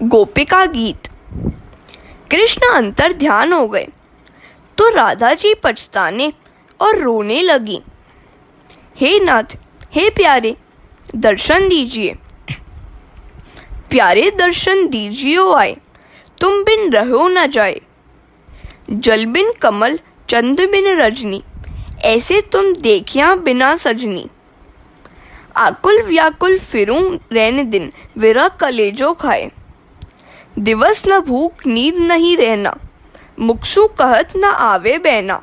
गोपिका गीत। कृष्ण अंतर ध्यान हो गए तो राधा जी पछताने और रोने लगी। हे नाथ, हे प्यारे, दर्शन दीजिए, प्यारे दर्शन दीजिए ओ आए, तुम बिन रहो न जाए। जल बिन कमल, चंद बिन रजनी, ऐसे तुम देखिया बिना सजनी। आकुल व्याकुल फिरूं रैन दिन, विरह कलेजो खाए। दिवस न भूख नींद नहीं रहना, मुक्सु कहत न आवे बैना।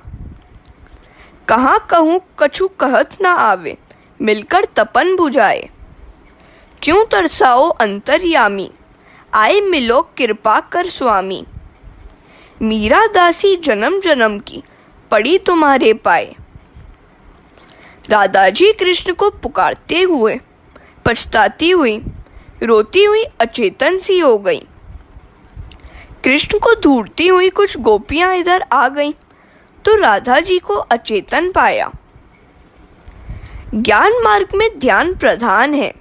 कहाँ कहूँ कछु कहत न आवे, मिलकर तपन बुझाए। क्यों तरसाओ अंतर्यामी, आए मिलो कृपा कर स्वामी। मीरा दासी जन्म जन्म की, पड़ी तुम्हारे पाए। राधा जी कृष्ण को पुकारते हुए, पछताती हुई, रोती हुई अचेतन सी हो गई। कृष्ण को ढूंढती हुई कुछ गोपियां इधर आ गईं, तो राधा जी को अचेतन पाया। ज्ञान मार्ग में ध्यान प्रधान है,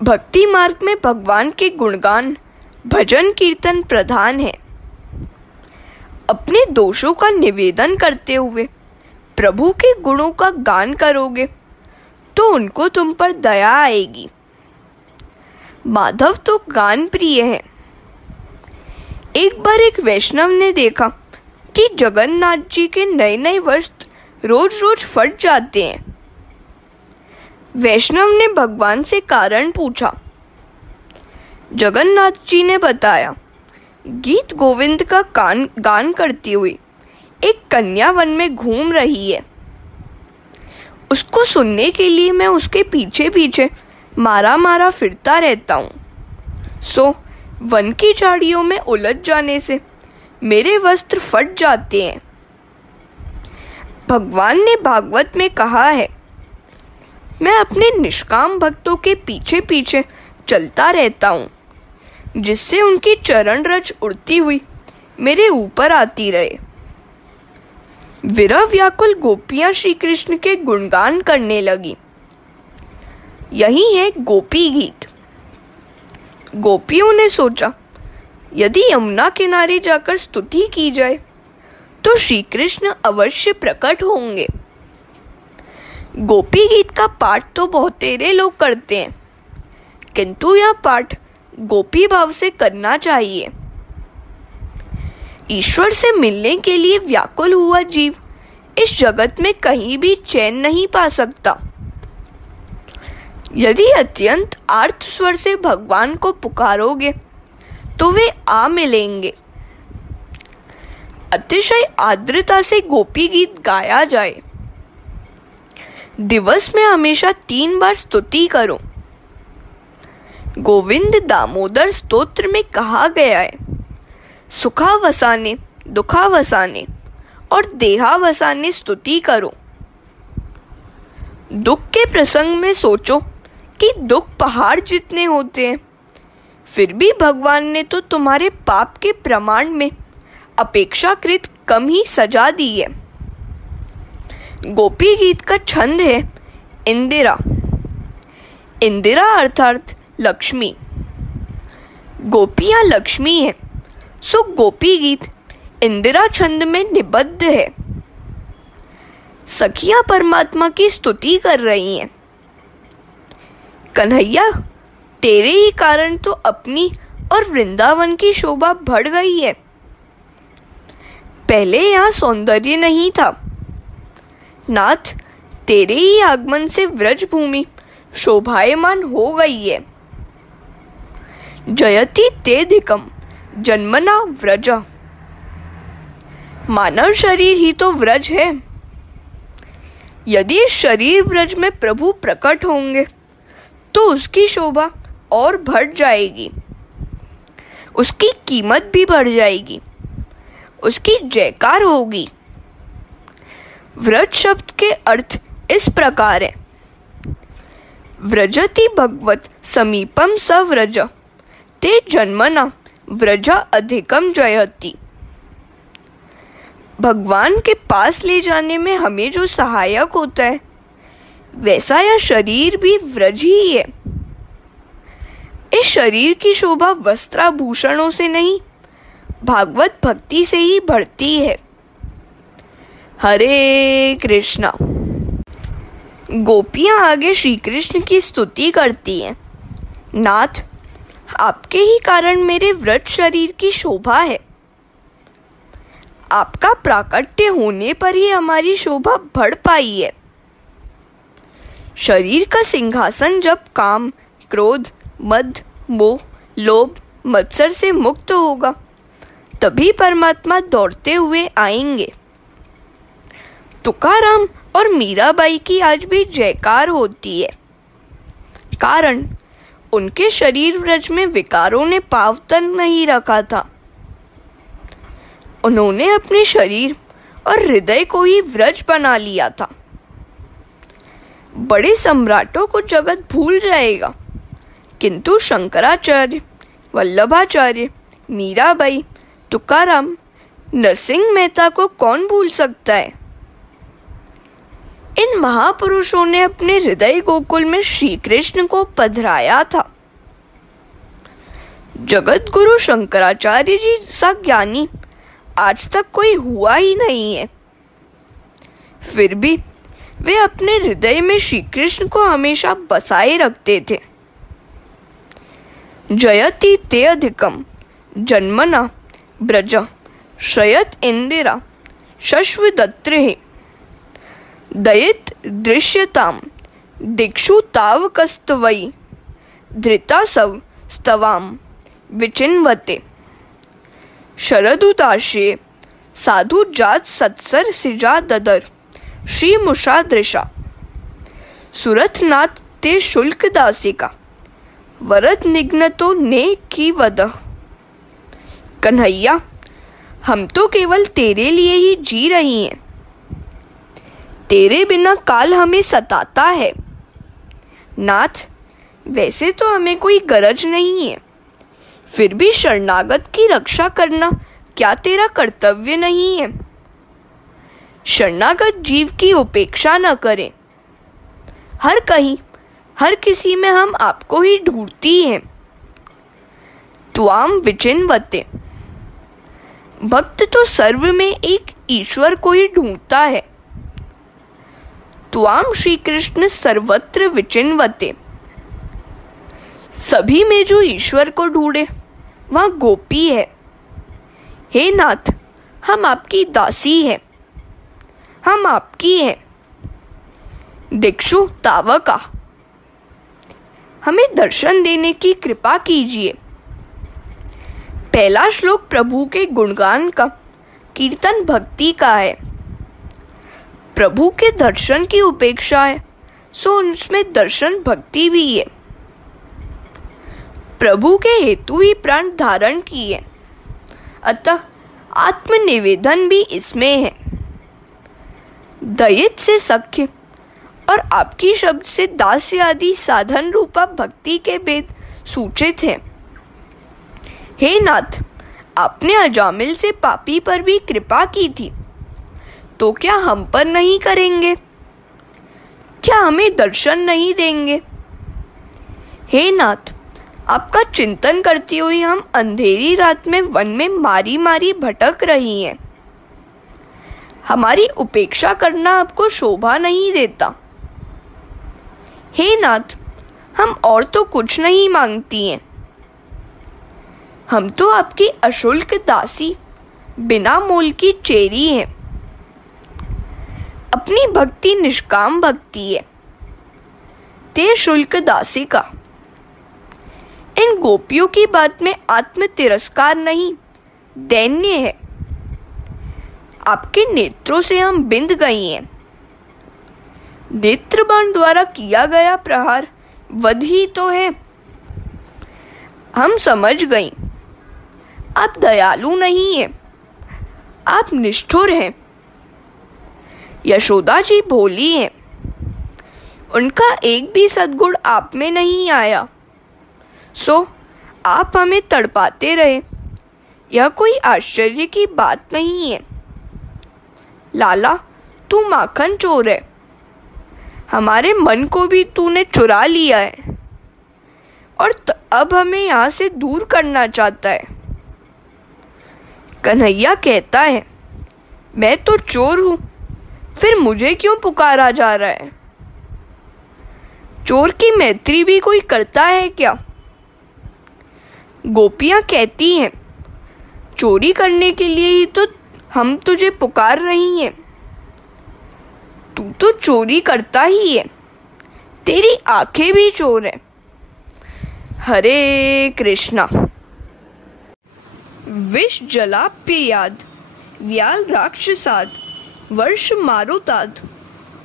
भक्ति मार्ग में भगवान के गुणगान, भजन कीर्तन प्रधान है। अपने दोषों का निवेदन करते हुए प्रभु के गुणों का गान करोगे तो उनको तुम पर दया आएगी। माधव तो गान प्रिय है। एक बार एक वैष्णव ने देखा कि जगन्नाथ जी के नए नए वस्त्र रोज रोज फट जाते हैं। वैष्णव ने भगवान से कारण पूछा। जगन्नाथ जी ने बताया, गीत गोविंद का गान करती हुई एक कन्या वन में घूम रही है। उसको सुनने के लिए मैं उसके पीछे पीछे मारा मारा फिरता रहता हूँ। सो वन की झाड़ियों में उलझ जाने से मेरे वस्त्र फट जाते हैं। भगवान ने भागवत में कहा है, मैं अपने निष्काम भक्तों के पीछे पीछे चलता रहता हूँ, जिससे उनकी चरण रज उड़ती हुई मेरे ऊपर आती रहे। विरह व्याकुल गोपियां श्री कृष्ण के गुणगान करने लगी। यही है गोपी गीत। गोपियों ने सोचा, यदि यमुना किनारे जाकर स्तुति की जाए तो श्री कृष्ण अवश्य प्रकट होंगे। गोपी गीत का पाठ तो बहुतेरे लोग करते हैं, किंतु यह पाठ गोपी भाव से करना चाहिए। ईश्वर से मिलने के लिए व्याकुल हुआ जीव इस जगत में कहीं भी चैन नहीं पा सकता। यदि अत्यंत आर्त स्वर से भगवान को पुकारोगे तो वे आ मिलेंगे। अतिशय आर्द्रता से गोपी गीत गाया जाए। दिवस में हमेशा 3 बार स्तुति करो। गोविंद दामोदर स्तोत्र में कहा गया है, सुखावसाने दुखावसाने और देहावसाने स्तुति करो। दुख के प्रसंग में सोचो कि दुख पहाड़ जितने होते हैं, फिर भी भगवान ने तो तुम्हारे पाप के प्रमाण में अपेक्षाकृत कम ही सजा दी है। गोपी गीत का छंद है इंदिरा। इंदिरा अर्थात लक्ष्मी। गोपियां लक्ष्मी है, सो गोपी गीत इंदिरा छंद में निबद्ध है। सखियां परमात्मा की स्तुति कर रही हैं। कन्हैया, तेरे ही कारण तो अपनी और वृंदावन की शोभा बढ़ गई है। पहले यहाँ सौंदर्य नहीं था। नाथ, तेरे ही आगमन से व्रज भूमि शोभायमान हो गई है। जयति तेधिकम जन्मना व्रज। मानव शरीर ही तो व्रज है। यदि शरीर व्रज में प्रभु प्रकट होंगे तो उसकी शोभा और बढ़ जाएगी, उसकी कीमत भी बढ़ जाएगी, उसकी जयकार होगी। व्रज शब्द के अर्थ इस प्रकार है, व्रजति भगवत समीपम स व्रज, ते जन्मना व्रज अधिकम जयति। भगवान के पास ले जाने में हमें जो सहायक होता है, वैसा यह शरीर भी व्रज ही है। इस शरीर की शोभा वस्त्राभूषणों से नहीं, भागवत भक्ति से ही बढ़ती है। हरे कृष्णा। गोपियां आगे श्री कृष्ण की स्तुति करती हैं। नाथ, आपके ही कारण मेरे व्रत शरीर की शोभा है। आपका प्राकट्य होने पर ही हमारी शोभा बढ़ पाई है। शरीर का सिंहासन जब काम, क्रोध, मद, मोह, लोभ, मत्सर से मुक्त होगा, तभी परमात्मा दौड़ते हुए आएंगे। तुकाराम और मीराबाई की आज भी जयकार होती है, कारण उनके शरीर व्रज में विकारों ने पाँव तक नहीं रखा था। उन्होंने अपने शरीर और हृदय को ही व्रज बना लिया था। बड़े सम्राटों को जगत भूल जाएगा, किंतु शंकराचार्य, वल्लभाचार्य, मीराबाई, तुकाराम, नरसिंह मेहता को कौन भूल सकता है। इन महापुरुषों ने अपने हृदय गोकुल में श्री कृष्ण को पधराया था। जगत गुरु शंकराचार्य जी सा ज्ञानी आज तक कोई हुआ ही नहीं है। फिर भी वे अपने हृदय में श्री कृष्ण को हमेशा बसाए रखते थे। जयति ते अधिकम जन्मना ब्रज शयत इंदिरा शश्वदत्रे दयित दृश्यताम दिक्षु तावकस्तवै धृता सव स्तवाम विचिन्वते शरदुदाशे साधु जात सत्सर सिजा ददर श्री मुषा दृशा सुरथनाथ ते शुल्क दासिका वरद निग्नतो ने की वद। कन्हैया, हम तो केवल तेरे लिए ही जी रही हैं। तेरे बिना काल हमें सताता है। नाथ, वैसे तो हमें कोई गरज नहीं है, फिर भी शरणागत की रक्षा करना क्या तेरा कर्तव्य नहीं है। शरणागत जीव की उपेक्षा न करें। हर कहीं, हर किसी में हम आपको ही ढूंढती हैं। त्वाम विचिन्वते। भक्त तो सर्व में एक ईश्वर को ही ढूंढता है। त्वाम श्री कृष्ण सर्वत्र विचिन्वते। सभी में जो ईश्वर को ढूंढे वह गोपी है। हे नाथ, हम आपकी दासी हैं, हम आपकी हैं। दिक्षु तावका। हमें दर्शन देने की कृपा कीजिए। पहला श्लोक प्रभु के गुणगान का, कीर्तन भक्ति का है। प्रभु के दर्शन की उपेक्षा है, सो उसमें दर्शन भक्ति भी है। प्रभु के हेतु ही प्राण धारण किए, अतः आत्मनिवेदन भी इसमें है। दयित से सख्य और आपकी शब्द से दास्य आदि साधन रूपा भक्ति के भेद सूचित है। हे नाथ, आपने अजामिल से पापी पर भी कृपा की थी, तो क्या हम पर नहीं करेंगे? क्या हमें दर्शन नहीं देंगे? हे नाथ, आपका चिंतन करती हुई हम अंधेरी रात में वन में मारी मारी भटक रही हैं। हमारी उपेक्षा करना आपको शोभा नहीं देता। हे नाथ, हम और तो कुछ नहीं मांगती हैं। हम तो आपकी अशुल्क दासी, बिना मोल की चेरी हैं। अपनी भक्ति निष्काम भक्ति है, ते शुल्क दासी का। इन गोपियों की बात में आत्म तिरस्कार नहीं, दैन्य है। आपके नेत्रों से हम बिंद गई हैं। नेत्रबाण द्वारा किया गया प्रहार वध ही तो है। हम समझ गई, आप दयालु नहीं हैं, आप निष्ठुर हैं। यशोदा जी भोली हैं, उनका एक भी सद्गुण आप में नहीं आया, सो आप हमें तड़पाते रहे, यह कोई आश्चर्य की बात नहीं है। लाला, तू माखन चोर है, हमारे मन को भी तूने चुरा लिया है, और अब हमें यहाँ से दूर करना चाहता है। कन्हैया कहता है, मैं तो चोर हूँ, फिर मुझे क्यों पुकारा जा रहा है? चोर की मैत्री भी कोई करता है क्या? गोपियाँ कहती हैं, चोरी करने के लिए ही तो हम तुझे पुकार रही हैं। तू तो चोरी करता ही है, तेरी आंखें भी चोर है। हरे कृष्णा। विष जलाप्ययाद व्याल राक्षसाद वर्ष मारुताद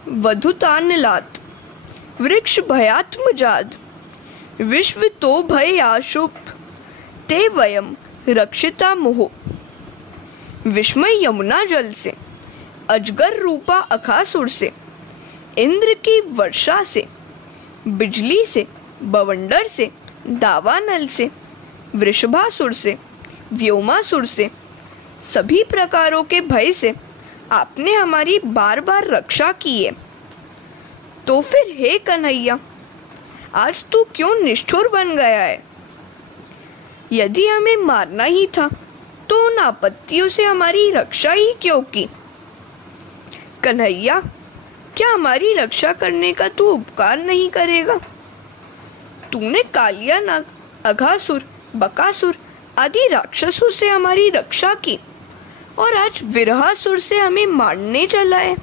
वधुतानलाद वृक्ष भयात्मजाद विश्व तो भयाशुभ ते वयम रक्षिता मोह। विस्मय यमुना जल से, अजगर रूपा अखासुर से, इंद्र की वर्षा से, बिजली से, बवंडर से, दावानल से, वृषभासुर से, व्योमासुर से, सभी प्रकारों के भय से आपने हमारी बार बार रक्षा की है। तो फिर हे कन्हैया, आज तू क्यों निष्ठुर बन गया है? यदि हमें मारना ही था तो उन आपत्तियों से हमारी रक्षा ही क्यों की? कन्हैया, क्या हमारी रक्षा करने का तू उपकार नहीं करेगा? तूने कालिया नाग, अघासुर, बकासुर आदि राक्षसों से हमारी रक्षा की और आज विरहासुर से हमें मारने चला है।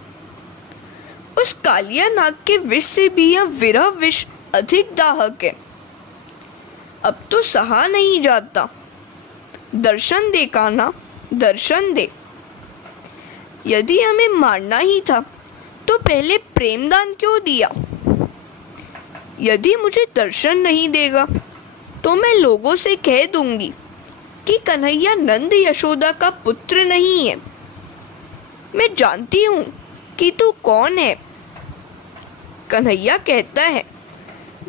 उस कालिया नाग के विष से भी यह विरह विष अधिक दाहक है। अब तो सहा नहीं जाता। दर्शन दे कान्हा, दर्शन दे। यदि हमें मारना ही था तो पहले प्रेमदान क्यों दिया? यदि मुझे दर्शन नहीं देगा तो मैं लोगों से कह दूंगी कि कन्हैया नंद यशोदा का पुत्र नहीं है। मैं जानती हूँ कि तू कौन है। कन्हैया कहता है,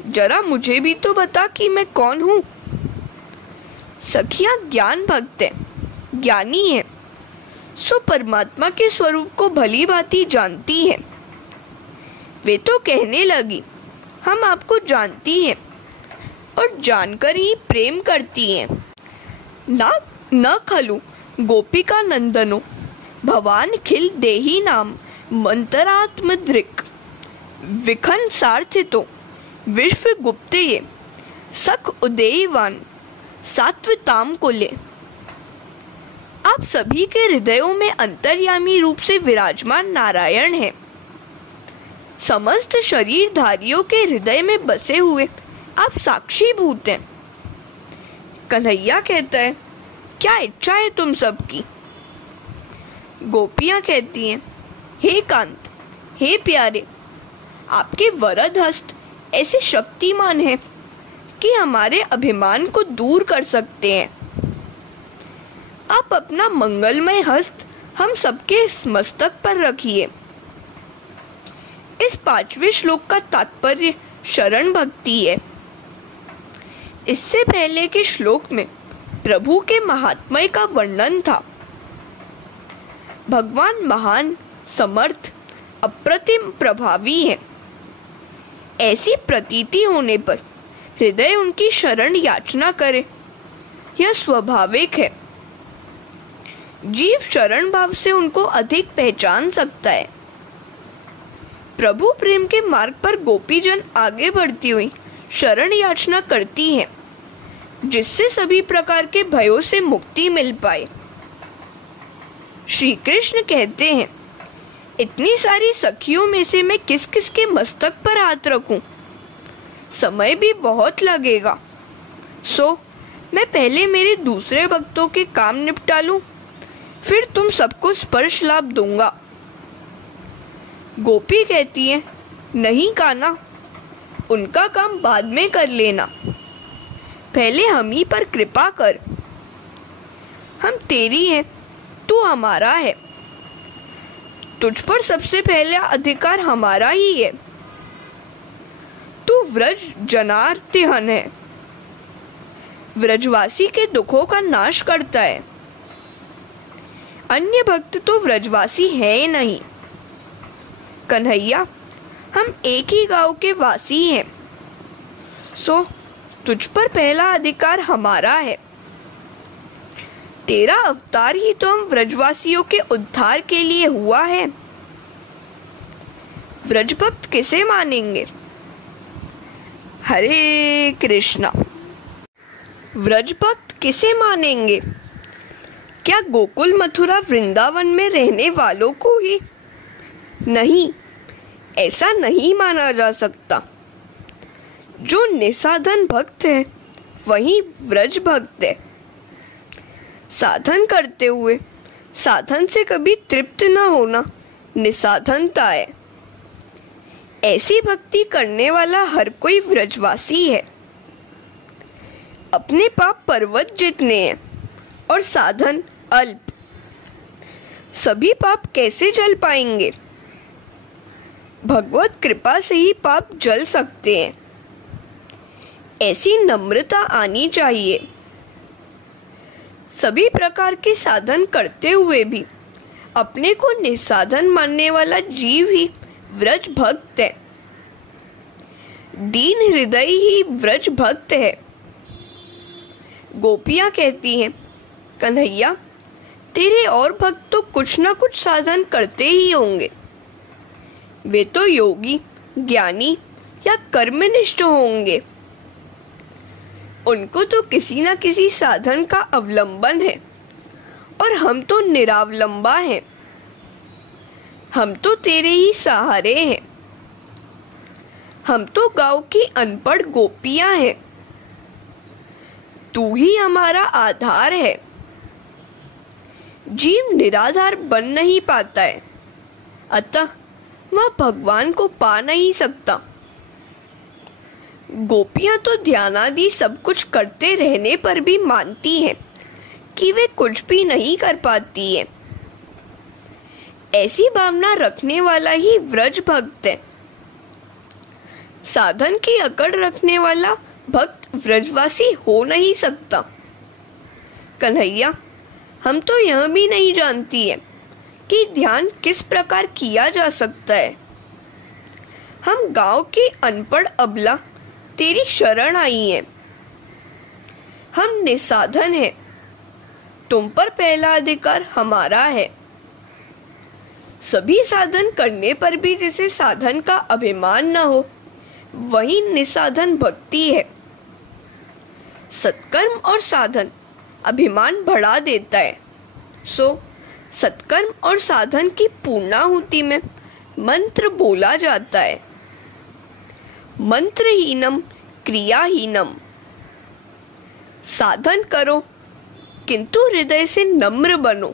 जरा मुझे भी तो बता कि मैं कौन हूँ। सखियाँ ज्ञान भक्त है, ज्ञानी है, सो परमात्मा के स्वरूप को भली भांति जानती है। वे तो कहने लगी, हम आपको जानती हैं और जानकर ही प्रेम करती हैं। न खलु गोपिका नंदनो भवान खिल देही नाम मंतरात्म दृक् विखन सार्थितो विश्व गुप्त ये सख उदयवान सात्वताम को ले। आप सभी के हृदयों में अंतर्यामी रूप से विराजमान नारायण हैं। समस्त शरीरधारियों के हृदय में बसे हुए आप साक्षीभूत हैं। कन्हैया कहता है, क्या इच्छा है तुम सबकी? गोपियां कहती हैं, हे कांत, हे प्यारे, आपके वरद हस्त ऐसे शक्तिमान हैं कि हमारे अभिमान को दूर कर सकते हैं। आप अपना मंगलमय हस्त हम सबके मस्तक पर रखिए। इस 5वें श्लोक का तात्पर्य शरण भक्ति है। इससे पहले के श्लोक में प्रभु के महात्म्य का वर्णन था। भगवान महान, समर्थ, अप्रतिम प्रभावी है। ऐसी प्रतीति होने पर हृदय उनकी शरण याचना करे, यह स्वाभाविक है। जीव शरण भाव से उनको अधिक पहचान सकता है। प्रभु प्रेम के मार्ग पर गोपीजन आगे बढ़ती हुई शरण याचना करती हैं, जिससे सभी प्रकार के भयों से मुक्ति मिल पाए। श्री कृष्ण कहते हैं, इतनी सारी सखियों में से मैं किस किस के मस्तक पर हाथ रखूं? समय भी बहुत लगेगा। सो मैं पहले मेरे दूसरे भक्तों के काम निपटा लूं, फिर तुम सबको स्पर्श लाभ दूंगा। गोपी कहती है, नहीं कान्हा, उनका काम बाद में कर लेना, पहले हम ही पर कृपा कर। हम तेरी हैं, तू हमारा है। तुझ पर सबसे पहला अधिकार हमारा ही है। तू व्रज जनार्तिहन है, व्रजवासी के दुखों का नाश करता है। अन्य भक्त तो व्रजवासी है ही नहीं। कन्हैया, हम एक ही गांव के वासी हैं, सो तुझ पर पहला अधिकार हमारा है। तेरा अवतार ही तो हम व्रजवासियों के उद्धार के लिए हुआ है। व्रज भक्त किसे मानेंगे? हरे कृष्णा। व्रज भक्त किसे मानेंगे? क्या गोकुल मथुरा वृंदावन में रहने वालों को ही? नहीं, ऐसा नहीं माना जा सकता। जो निसाधन भक्त है वही व्रज भक्त है। साधन करते हुए साधन से कभी तृप्त न होना निसाधनता है। ऐसी भक्ति करने वाला हर कोई व्रजवासी है। अपने पाप पर्वत जितने हैं और साधन अल्प। सभी पाप कैसे जल पाएंगे? भगवत कृपा से ही पाप जल सकते हैं। ऐसी नम्रता आनी चाहिए। सभी प्रकार के साधन करते हुए भी अपने को निसाधन मानने वाला जीव ही व्रज भक्त है। दीन हृदय ही व्रज भक्त है। गोपियां कहती हैं, कन्हैया तेरे और भक्त तो कुछ ना कुछ साधन करते ही होंगे। वे तो योगी, ज्ञानी या कर्मनिष्ठ होंगे। उनको तो किसी न किसी साधन का अवलंबन है और हम तो निरावलंबा हैं। हम तो तेरे ही सहारे हैं। हम तो गांव की अनपढ़ गोपियां हैं। तू ही हमारा आधार है। जीव निराधार बन नहीं पाता है, अतः वह भगवान को पा नहीं सकता। गोपियां तो ध्यानादि सब कुछ करते रहने पर भी मानती हैं कि वे कुछ भी नहीं कर पाती है। ऐसी भावना रखने वाला ही व्रज भक्त है। साधन की अकड़ रखने वाला भक्त व्रजवासी हो नहीं सकता। कन्हैया हम तो यह भी नहीं जानती है कि ध्यान किस प्रकार किया जा सकता है। हम गांव के अनपढ़ अबला तेरी शरण आई हैं। हम निसाधन हैं। तुम पर पहला अधिकार हमारा है। सभी साधन करने पर भी जिसे साधन का अभिमान न हो वही निसाधन भक्ति है। सत्कर्म और साधन अभिमान बढ़ा देता है। सो सत्कर्म और साधन की पूर्णाहुति में मंत्र बोला जाता है, मंत्रहीनम क्रियाहीनम। साधन करो किंतु हृदय से नम्र बनो।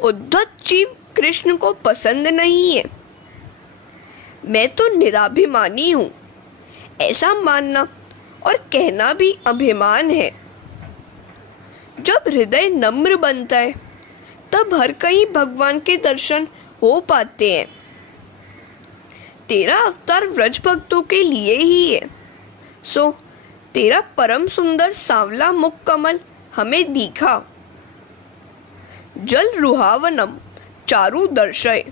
उद्धत जीव कृष्ण को पसंद नहीं है। मैं तो निराभिमानी हूँ, ऐसा मानना और कहना भी अभिमान है। जब हृदय नम्र बनता है तब हर कहीं भगवान के दर्शन हो पाते हैं। तेरा अवतार व्रज भक्तों के लिए ही है। सो तेरा परम सुंदर सांवला मुख कमल हमें दिखा। जल रुहावनम चारु दर्शय।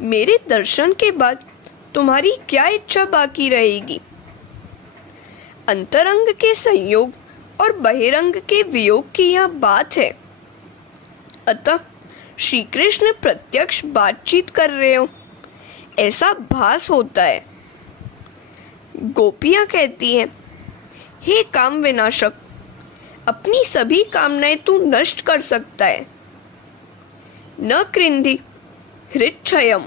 मेरे दर्शन के बाद तुम्हारी क्या इच्छा बाकी रहेगी? अंतरंग के संयोग और बहिरंग के वियोग की यह बात है। अतः श्री कृष्ण प्रत्यक्ष बातचीत कर रहे हो ऐसा भास होता है। गोपियां कहती हैं, हे काम विनाशक, अपनी सभी कामनाएं तू नष्ट कर सकता है। न कृंधि हृच्छयम,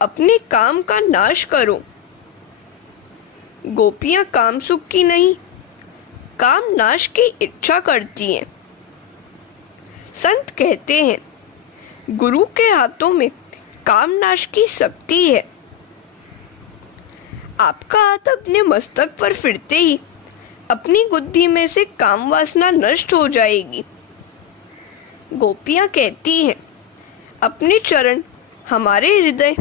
अपने काम का नाश करो। गोपियां काम सुख की नहीं, काम नाश की इच्छा करती हैं। संत कहते हैं, गुरु के हाथों में काम नाश की शक्ति है। आपका हाथ अपने मस्तक पर फिरते ही अपनी बुद्धि में से काम वासना नष्ट हो जाएगी। गोपियां कहती हैं, अपने चरण हमारे हृदय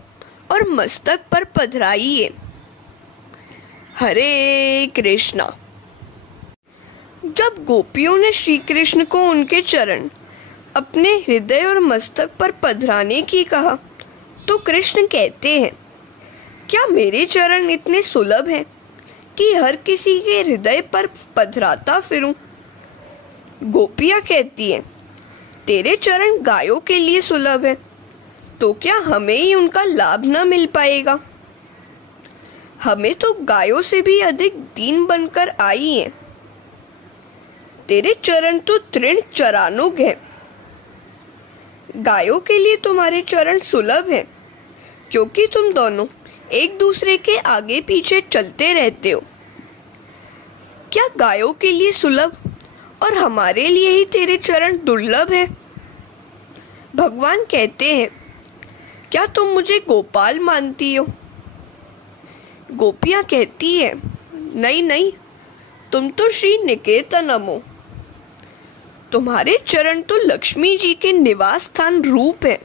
और मस्तक पर पधराइए। हरे कृष्णा। जब गोपियों ने श्री कृष्ण को उनके चरण अपने हृदय और मस्तक पर पधराने की कहा तो कृष्ण कहते हैं, क्या मेरे चरण इतने सुलभ हैं कि हर किसी के हृदय पर पधराता फिरूं? गोपियां कहती हैं, तेरे चरण गायों के लिए सुलभ है, तो क्या हमें ही उनका लाभ न मिल पाएगा? हमें तो गायों से भी अधिक दीन बनकर आई हैं। तेरे चरण तो तृण चरानुग है। गायों के लिए तुम्हारे चरण सुलभ है, क्योंकि तुम दोनों एक दूसरे के आगे पीछे चलते रहते हो। क्या गायों के लिए सुलभ और हमारे लिए ही तेरे चरण दुर्लभ है? भगवान कहते हैं, क्या तुम मुझे गोपाल मानती हो? गोपियां कहती है, नहीं नहीं, तुम तो श्री निकेतनम हो। तुम्हारे चरण तो लक्ष्मी जी के निवास स्थान रूप है।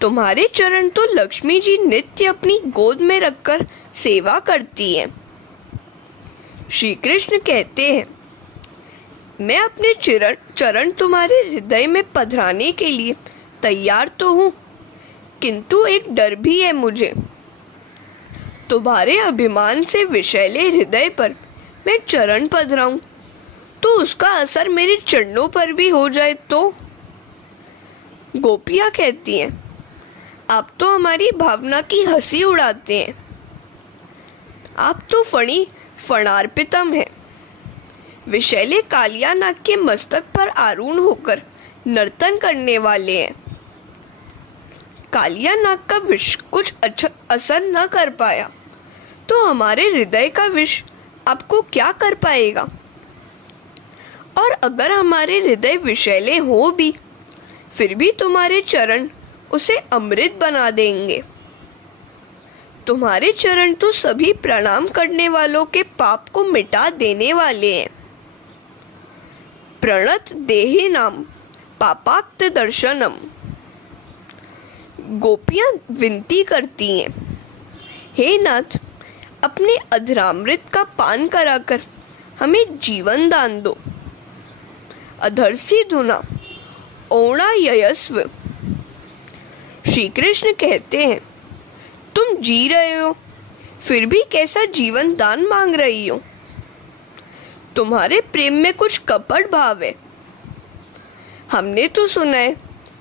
तुम्हारे चरण तो लक्ष्मी जी नित्य अपनी गोद में रखकर सेवा करती है। श्री कृष्ण कहते हैं, मैं अपने चरण तुम्हारे हृदय में पधराने के लिए तैयार तो हूँ, किंतु एक डर भी है मुझे। तुम्हारे अभिमान से विषैले हृदय पर मैं चरण पधराऊं तो उसका असर मेरे चरणों पर भी हो जाए तो? गोपियां कहती हैं, आप तो हमारी भावना की हंसी उड़ाते हैं। आप तो फणार्पितम है। विषैले कालिया नाग के मस्तक पर आरूढ़ होकर नर्तन करने वाले हैं। कालिया नाग का विष कुछ अच्छा असर न कर पाया तो हमारे हृदय का विष आपको क्या कर पाएगा? और अगर हमारे हृदय विषैले हो भी, फिर भी तुम्हारे चरण उसे अमृत बना देंगे। तुम्हारे चरण तो सभी प्रणाम करने वालों के पाप को मिटा देने वाले हैं। प्रणत देहि नाम पापाक्त दर्शनम। गोपियां विनती करती हैं, हे नाथ, अपने अधरामृत का पान कराकर हमें जीवन दान दो। अधर्सी धुना ओणा ययस्व। श्री कृष्ण कहते हैं, तुम जी रहे हो, फिर भी कैसा जीवन दान मांग रही हो? तुम्हारे प्रेम में कुछ कपट भाव है। हमने तो सुना है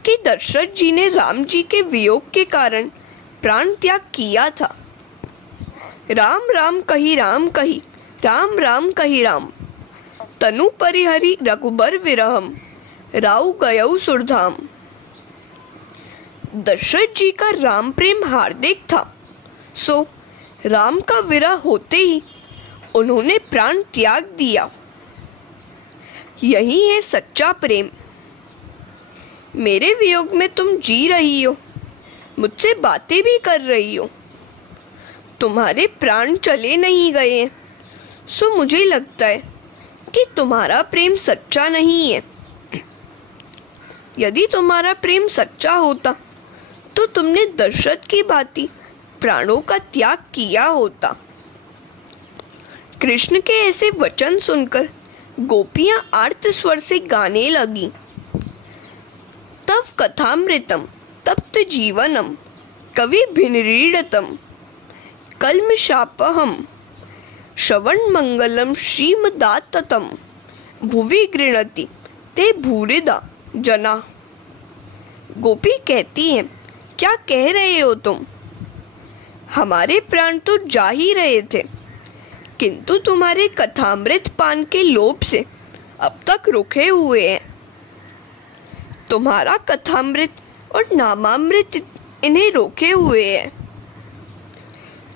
कि दशरथ जी ने राम जी के वियोग के कारण प्राण त्याग किया था। राम राम कही राम कही, राम राम कही राम, तनु परिहरि रघुबर विरहम, राउ गयौ सुरधाम। दशरथ जी का राम प्रेम हार्दिक था, सो राम का विरह होते ही उन्होंने प्राण त्याग दिया। यही है सच्चा प्रेम। मेरे वियोग में तुम जी रही हो, मुझसे बातें भी कर रही हो। तुम्हारे प्राण चले नहीं गए, सो मुझे लगता है कि तुम्हारा प्रेम सच्चा नहीं है। यदि तुम्हारा प्रेम सच्चा होता तो तुमने दशरथ की भांति प्राणों का त्याग किया होता। कृष्ण के ऐसे वचन सुनकर गोपियां आर्त स्वर से गाने लगी। तव कथामृतम तप्त जीवनम कवि भिन्रीडतम कल्मषापहम श्रवण मंगलम श्रीमदाततम भुवि गृणति ते भूरिदा जना। गोपी कहती है, क्या कह रहे हो तुम? हमारे प्राण तो जा ही रहे थे, किंतु तुम्हारे कथामृत पान के लोभ से अब तक रुके हुए हैं। तुम्हारा कथामृत और नामामृत इन्हें रोके हुए हैं।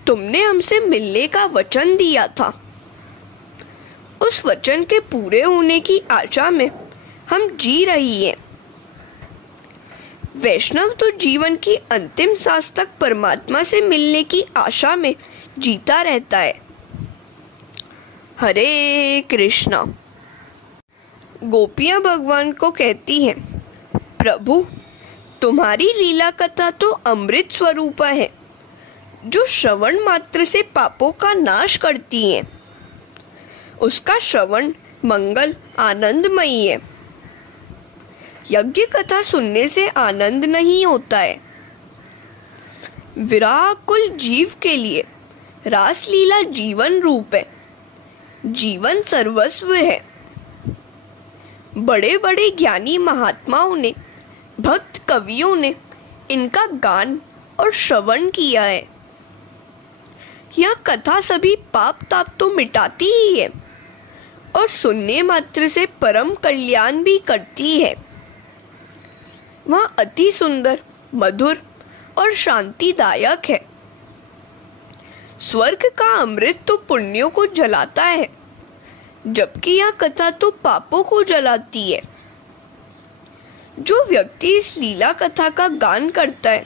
तुमने हमसे मिलने का वचन दिया था। उस वचन के पूरे होने की आशा में हम जी रही हैं। वैष्णव तो जीवन की अंतिम सांस तक परमात्मा से मिलने की आशा में जीता रहता है। हरे कृष्णा। गोपियां भगवान को कहती हैं, प्रभु, तुम्हारी लीला कथा तो अमृत स्वरूप है, जो श्रवण मात्र से पापों का नाश करती है। उसका श्रवण मंगल आनंदमयी है। यज्ञ कथा सुनने से आनंद नहीं होता है। विरह कुल जीव के लिए रासलीला जीवन रूप है, जीवन सर्वस्व है। बड़े बड़े ज्ञानी महात्माओं ने, भक्त कवियों ने इनका गान और श्रवण किया है। यह कथा सभी पाप ताप तो मिटाती ही है और सुनने मात्र से परम कल्याण भी करती है। वह अति सुंदर, मधुर और शांतिदायक है। स्वर्ग का अमृत तो पुण्यों को जलाता है, जबकि यह कथा तो पापों को जलाती है। जो व्यक्ति इस लीला कथा का गान करता है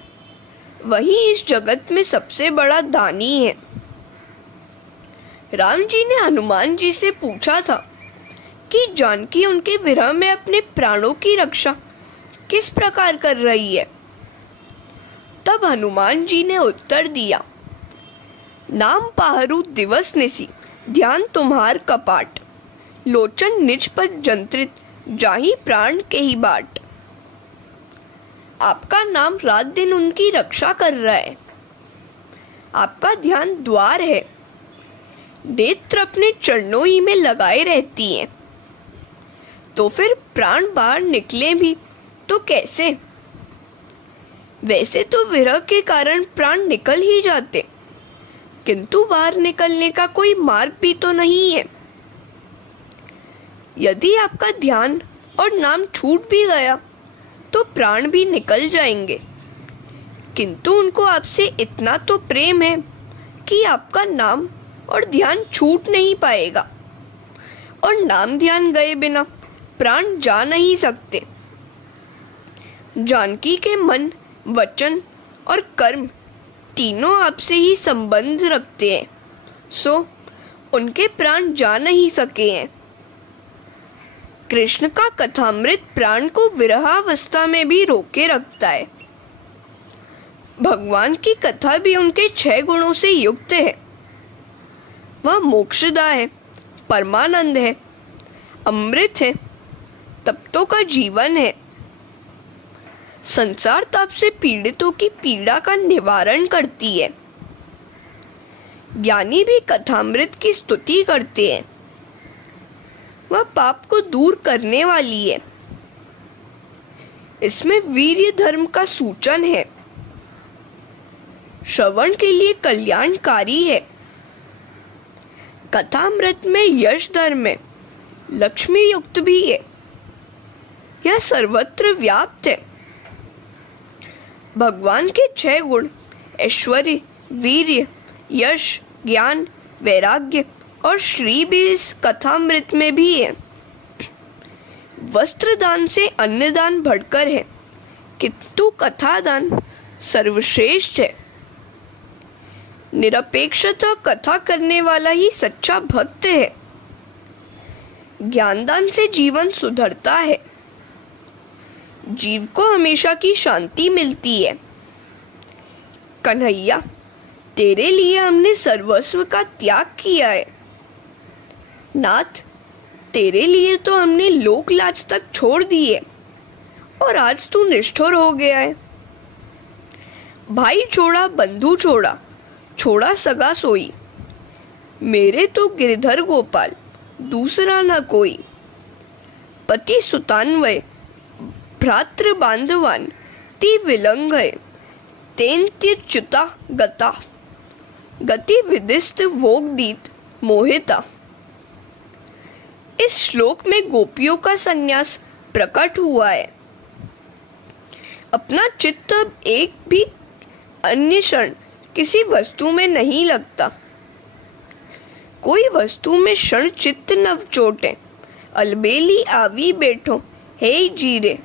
वही इस जगत में सबसे बड़ा दानी है। राम जी ने हनुमान जी से पूछा था कि जानकी उनके विरह में अपने प्राणों की रक्षा किस प्रकार कर रही है। तब हनुमान जी ने उत्तर दिया, नाम पाहरू दिवस निसी, ध्यान तुम्हार कपाट, लोचन निज पद जंत्रित, जाहि प्राण के ही बाट। आपका नाम रात दिन उनकी रक्षा कर रहा है। आपका ध्यान द्वार है, नेत्र अपने चरणों ही में लगाए रहती हैं। तो फिर प्राण बाहर निकले भी तो कैसे? वैसे तो विरह के कारण प्राण निकल ही जाते, किंतु बाहर निकलने का कोई मार्ग भी तो नहीं है। यदि आपका ध्यान और नाम छूट भी गया तो प्राण भी निकल जाएंगे, किंतु उनको आपसे इतना तो प्रेम है कि आपका नाम और ध्यान छूट नहीं पाएगा। और नाम ध्यान गए बिना प्राण जा नहीं सकते। जानकी के मन, वचन और कर्म तीनों आपसे ही संबंध रखते हैं, सो उनके प्राण जा नहीं सके हैं। कृष्ण का कथामृत प्राण को विरहावस्था में भी रोके रखता है। भगवान की कथा भी उनके 6 गुणों से युक्त है। वह मोक्षदा है, परमानंद है, अमृत है, तप्तों का जीवन है। संसार ताप से पीड़ितों की पीड़ा का निवारण करती है। ज्ञानी भी कथामृत की स्तुति करते हैं। वह पाप को दूर करने वाली है। इसमें वीर्य धर्म का सूचन है, श्रवण के लिए कल्याणकारी है। कथामृत में यश धर्म है, लक्ष्मी युक्त भी है। यह सर्वत्र व्याप्त है। भगवान के 6 गुण ऐश्वर्य, वीर्य, यश, ज्ञान, वैराग्य और श्री भी इस कथामृत में भी है। वस्त्र दान से अन्नदान बढ़कर है, किंतु कथा दान सर्वश्रेष्ठ है। निरपेक्षता कथा करने वाला ही सच्चा भक्त है। ज्ञानदान से जीवन सुधरता है। जीव को हमेशा की शांति मिलती है। कन्हैया, तेरे लिए हमने सर्वस्व का त्याग किया है। नाथ, तेरे लिए तो हमने लोक लाज तक छोड़ दी है और आज तू निष्ठुर हो गया है। भाई छोड़ा, बंधु छोड़ा, छोड़ा सगा सोई, मेरे तो गिरधर गोपाल, दूसरा न कोई। पति सुतान्वय, भ्रातृ बांधवान, ती विलंघय, तेन च्युता गता, गति विदिस्त वोगदीत मोहिता। इस श्लोक में गोपियों का संन्यास प्रकट हुआ है। अपना चित्त एक भी अन्य क्षण किसी वस्तु में नहीं लगता। कोई वस्तु में क्षण चित्त नव चोटे, अलबेली आवी बैठो हे जीरे।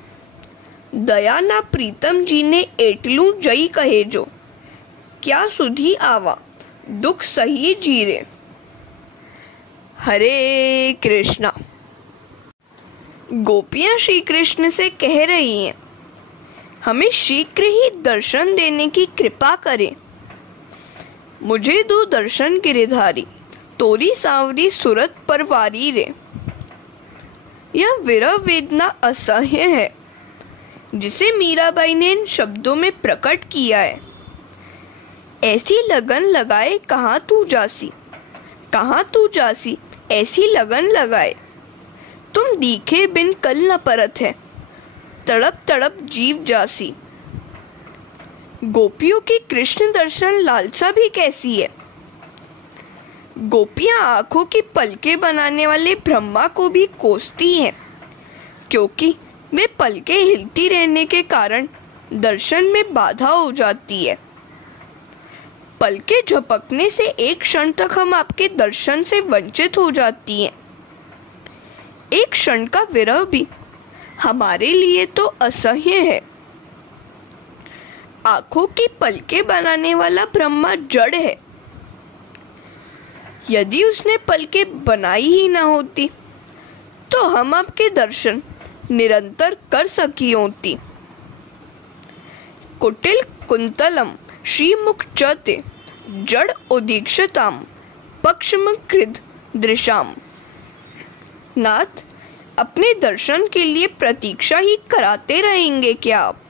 दया ना प्रीतम जी ने एटलू जई कहे जो, क्या सुधी आवा दुख सही जीरे। हरे कृष्णा। गोपियां श्री कृष्ण से कह रही हैं, हमें शीघ्र ही दर्शन देने की कृपा करें। मुझे दो दर्शन गिरिधारी, तोरी सांवरी सुरत परवारी रे। यह विरह वेदना असह्य है जिसे मीराबाई ने इन शब्दों में प्रकट किया है। ऐसी लगन लगाए कहाँ तू जासी, कहाँ तू जासी ऐसी लगन लगाए। तुम दिखे बिन कल न परत है, तड़प तड़प जीव जासी। गोपियों की कृष्ण दर्शन लालसा भी कैसी है। गोपियां आंखों की पलकें बनाने वाले ब्रह्मा को भी कोसती हैं, क्योंकि वे पलकें हिलती रहने के कारण दर्शन में बाधा हो जाती है। पलकें झपकने से एक क्षण तक हम आपके दर्शन से वंचित हो जाती हैं। एक क्षण का विरह भी हमारे लिए तो असह्य है। आंखों की पलकें बनाने वाला ब्रह्मा जड़ है। यदि उसने पलकें बनाई ही ना होती तो हम आपके दर्शन निरंतर कर सकी होती। कुटिल कुंतलम श्रीमुख चते जड़ उदीक्षताम पक्षम कृद दृशाम। नाथ, अपने दर्शन के लिए प्रतीक्षा ही कराते रहेंगे क्या आप?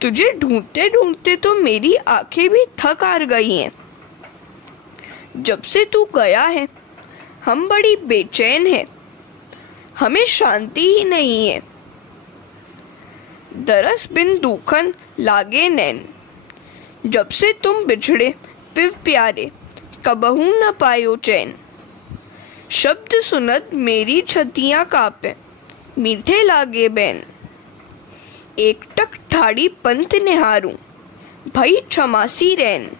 तुझे ढूंढते ढूंढते तो मेरी आंखें भी थक हार गई हैं। जब से तू गया है हम बड़ी बेचैन हैं, हमें शांति ही नहीं है। दरस बिन दुखन लागे नैन, जब से तुम बिछड़े पिव प्यारे कबहू न पायो चैन। शब्द सुनत मेरी छतियां कापे मीठे लागे बैन। एकटक ठाड़ी पंथ निहारूं भई क्षमासी रैन।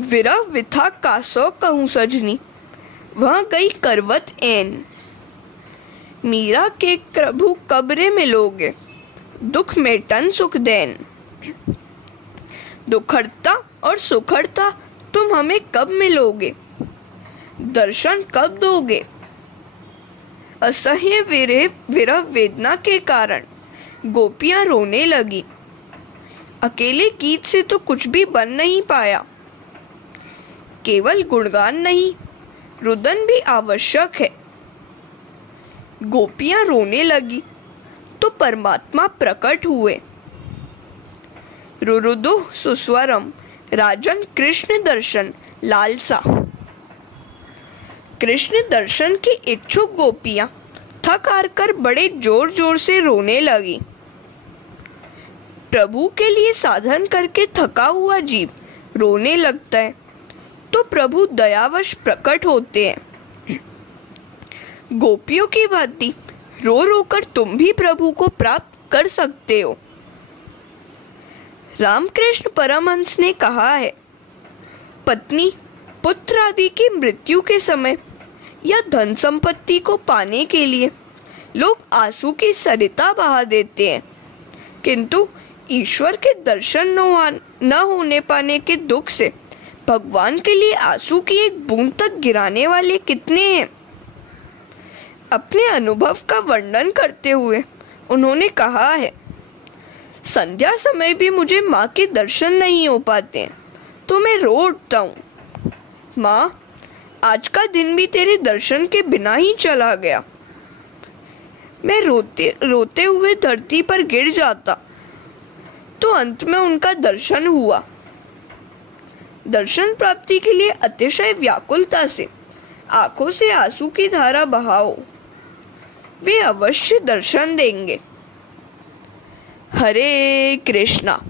विरह विथा कासो कहूँ सजनी वह गई करवत ऐन। मीरा के प्रभु कब्रे मिलोगे दुख में टन सुख देन। दुखड़ता और सुखड़ता तुम हमें कब मिलोगे, दर्शन कब दोगे। असह्य विरह वेदना के कारण गोपियां रोने लगी। अकेले गीत से तो कुछ भी बन नहीं पाया। केवल गुणगान नहीं, रुदन भी आवश्यक है। गोपियां रोने लगी तो परमात्मा प्रकट हुए। रुरुदु सुस्वरम राजन कृष्ण दर्शन लालसा। कृष्ण दर्शन की इच्छुक गोपियां थक हार कर बड़े जोर जोर से रोने लगी। प्रभु के लिए साधन करके थका हुआ जीव रोने लगता है तो प्रभु दयावश प्रकट होते हैं। गोपियों की भांति रो रो कर तुम भी प्रभु को प्राप्त कर सकते हो। रामकृष्ण परमहंस ने कहा है, पत्नी पुत्र आदि की मृत्यु के समय या धन संपत्ति को पाने के लिए लोग आंसू की सरिता बहा देते हैं, किंतु ईश्वर के दर्शन न होने पाने के दुख से भगवान के लिए आंसू की एक बूंद तक गिराने वाले कितने हैं। अपने अनुभव का वर्णन करते हुए उन्होंने कहा है, संध्या समय भी मुझे माँ के दर्शन नहीं हो पाते तो मैं रो उठता हूँ, माँ आज का दिन भी तेरे दर्शन के बिना ही चला गया। मैं रोते रोते हुए धरती पर गिर जाता तो अंत में उनका दर्शन हुआ। दर्शन प्राप्ति के लिए अतिशय व्याकुलता से आंखों से आंसू की धारा बहाओ, वे अवश्य दर्शन देंगे। हरे कृष्णा।